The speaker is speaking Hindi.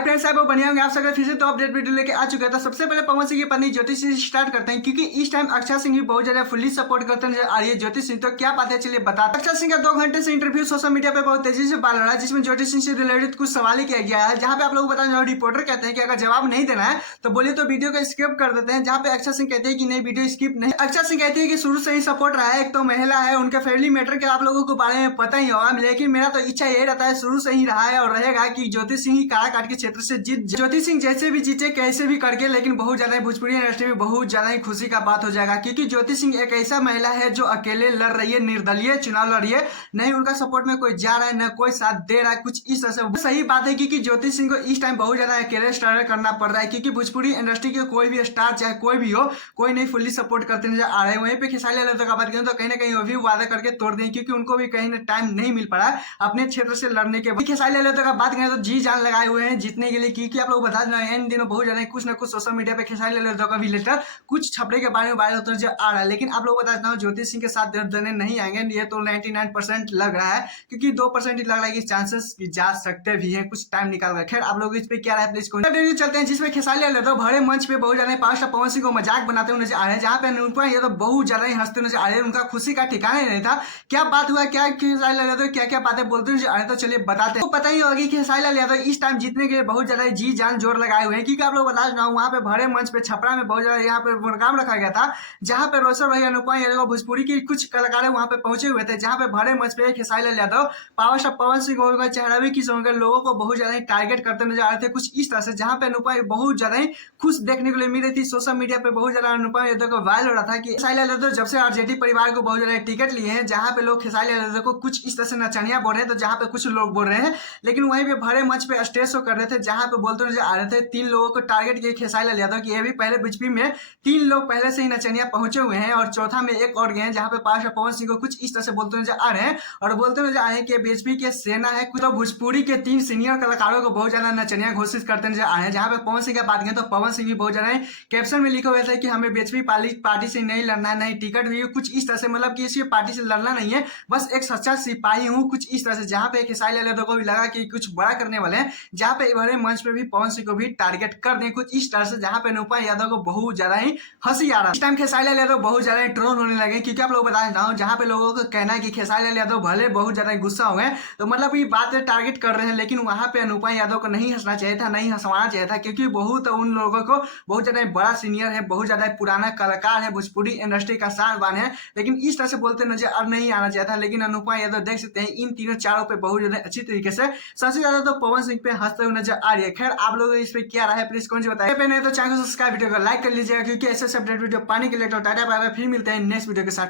फ्रेंड्स आप बढ़िया होंगे। आप सभी फिर से तो अपडेट वीडियो लेके आ चुके हैं। तो सबसे पहले पवन सिंह की पत्नी ज्योति सिंह स्टार्ट करते हैं, क्योंकि इस टाइम अक्षय सिंह भी बहुत ज्यादा फुल्ली सपोर्ट करते नजर आ रही है ज्योति सिंह। तो क्या बात है चलिए बताते हैं। अक्षय सिंह का 2 घंटे से इंटरव्यू सोशल मीडिया पे बहुत तेजी से बाल रहा है, जिसमें ज्योति सिंह से रिलेटेड कुछ सवाल ही किया गया है। जहां पे आप लोगों को बता दें, रिपोर्टर कहते हैं कि अगर जवाब नहीं देना है तो बोलिए तो वीडियो को स्किप कर देते हैं। जहां पे अक्षय सिंह कहते हैं कि नहीं, वीडियो स्किप नहीं। अक्षय सिंह कहते हैं कि शुरू से ही सपोर्ट रहा है, एक तो महिला है, उनके फैमिली मैटर के आप लोगों को बारे में पता ही होगा, लेकिन मेरा तो इच्छा ये रहता है, शुरू से ही रहा है और रहेगा कि ज्योति सिंह ही काराकाट के क्षेत्र से जीत। ज्योति सिंह जैसे भी जीते कैसे भी करके, लेकिन बहुत ज्यादा भोजपुरी इंडस्ट्री में बहुत ज्यादा ही खुशी का बात हो जाएगा, क्योंकि ज्योति सिंह एक ऐसा महिला है जो अकेले लड़ रही है, निर्दलीय चुनाव लड़ रही है, नहीं उनका सपोर्ट में कोई जा रहा है, न कोई साथ दे रहा है, कुछ इस तरह से। सही बात है, क्योंकि ज्योति सिंह को इस टाइम बहुत ज्यादा अकेले स्ट्रगल करना पड़ रहा है, क्योंकि भोजपुरी इंडस्ट्री के कोई भी स्टार चाहे कोई भी हो, कोई नहीं फुल्ली सपोर्ट करते नजर आ रहे हैं। वहीं पे खेसारी लाल यादव का बात करें तो कहीं ना कहीं वो भी वादा करके तोड़ दें, क्योंकि उनको भी कहीं ना टाइम नहीं मिल पड़ा अपने क्षेत्र से लड़ने के बाद। खेसारी लाल यादव का बात करें तो जी जान लगाए हुए हैं जीतने के लिए, क्योंकि आप लोग बता देना इन दिनों बहुत ज्यादा कुछ ना कुछ सोशल मीडिया पे खेसारी लाल यादव का भी लेटर कुछ छपड़े के बारे में वायरल होता नजर आ रहा है। लेकिन आप लोग बता देना ज्योति सिंह के साथ देने नहीं आएंगे, ये तो 99% लग रहा है, क्योंकि 2% ही लग रहा है कि चांसेस जा सकते भी हैं कुछ टाइम निकाल कर। खैर आप लोग इस पे क्या राय प्लीज कमेंट चलते हैं, जिसमें खेसारी लाल यादव भरे मंच पे बहुत ज्यादा पांच पवन सिंह को मजाक बनाते हुए नजर आ रहे हैं, जहां पे अनुपमा यादव बहुत ज्यादा ही हंसते नजर आ रहे हैं। उनका खुशी का ठिकाना ही नहीं था। क्या बात हुआ, क्या खेसारी लाल यादव क्या क्या बातें बोलते नजर आ रहे हैं, तो चलिए बताते हैं। तो पता ही होगी कि खेसारी लाल यादव इस टाइम जीतने के लिए बहुत ज्यादा जी जान जोर लगाए हुए हैं, क्योंकि आप लोग बता देना वहां पे भरे मंच पे छपरा में बहुत ज्यादा यहाँ पे प्रोग्राम रखा गया था, जहां पे रोशन भाई, अनुपमा यादव, भोजपुरी की कुछ कलाकार वहां पे पहुंचे हुए थे, जहां पे भरे मंच पे खेसारी लाल यादव, पावर स्टार पवन सिंह होगा, चेहरा भी किस होंगे, लोगों को बहुत ज्यादा टारगेट करते नजर आ रहे थे कुछ इस तरह से। जहां पे अनुपमा बहुत ज्यादा ही खुश देखने को मिल रही थी। सोशल मीडिया पे बहुत ज्यादा अनुपमा यादव को वायरल हो रहा था कि खेसारी लाल यादव जब से आरजेडी परिवार को बहुत ज्यादा टिकट लिए हैं, जहां पे लोग खेसारी लाल यादव को कुछ इस तरह से नचनिया बोल रहे हैं, तो जहां पे कुछ लोग बोल रहे हैं, लेकिन वहीं पे भरे मंच पे स्टेज शो कर रहे थे, जहां पे बोलते नजर आ रहे थे 3 लोगों को टारगेट किए खेसारी लाल यादव की। ये भी पहले बीजेपी में 3 लोग पहले से ही नचनिया पहुंचे हुए हैं, और चौथा में एक और गए हैं, जहां पे पास पवन सिंह को कुछ इस तरह से बोलते नजर आ रहे हैं, और बोलते नजर आ रहे हैं कि बीजेपी के सेना है, तो भोजपुरी के 3 सीनियर कलाकारों को बहुत ज्यादा नचनिया घोषित करते नजर आ रहे हैं। जहां पे पवन सिंह की बात करें तो पवन सिंह भी बहुत ज्यादा कैप्शन में लिखे हुए थे कि हमें बीजेपी पार्टी से नहीं लड़ना है, नहीं टिकट भी कुछ इस तरह से, मतलब कि इसी पार्टी से लड़ना नहीं है, बस एक सच्चा सिपाही हूँ कुछ इस तरह से। जहां पे खेसारी लाल यादव को भी लगा कि कुछ बड़ा करने वाले हैं, जहां पे भरे मंच पे भी पवन सिंह को भी टारगेट कर दें कुछ इस तरह से, जहां पे अनुपमा यादव को बहुत ज्यादा ही हंसी आ रहा है। इस टाइम खेसारी लाल यादव बहुत ज्यादा ट्रोल होने लगे, क्योंकि आप लोग बता देता हूँ, जहां पे लोगों को कहना है कि खेसारी लाल यादव भले बहुत ज्यादा गुस्सा हो गए, तो मतलब ये बात टारगेट कर रहे हैं, लेकिन वहां पे अनुपमा यादव को नहीं हंसना चाहिए था, नहीं हंसवाना चाहिए था, क्योंकि बहुत उन लोगों को बहुत ज्यादा बड़ा सीनियर है, बहुत ज्यादा पुराना कलाकार है, भोजपुरी इंडस्ट्री का शानबान है, लेकिन इस तरह से बोलते नजर नहीं आना चाहिए था। लेकिन अनुपमा यादव देख सकते हैं इन तीनों चारों पे बहुत ज्यादा अच्छी तरीके से, सबसे ज्यादा तो पवन सिंह पे हंसते हुए नजर आ रही है। खैर आप लोग इस पे क्या रहा है प्लीज कौन सी बताइए। नहीं तो चैनल को सब्सक्राइब, वीडियो को लाइक कर लीजिएगा, क्योंकि ऐसे अपडेट वीडियो पाने के लिए। तो टाटा बाय बाय, फिर मिलते हैं नेक्स्ट वीडियो के साथ।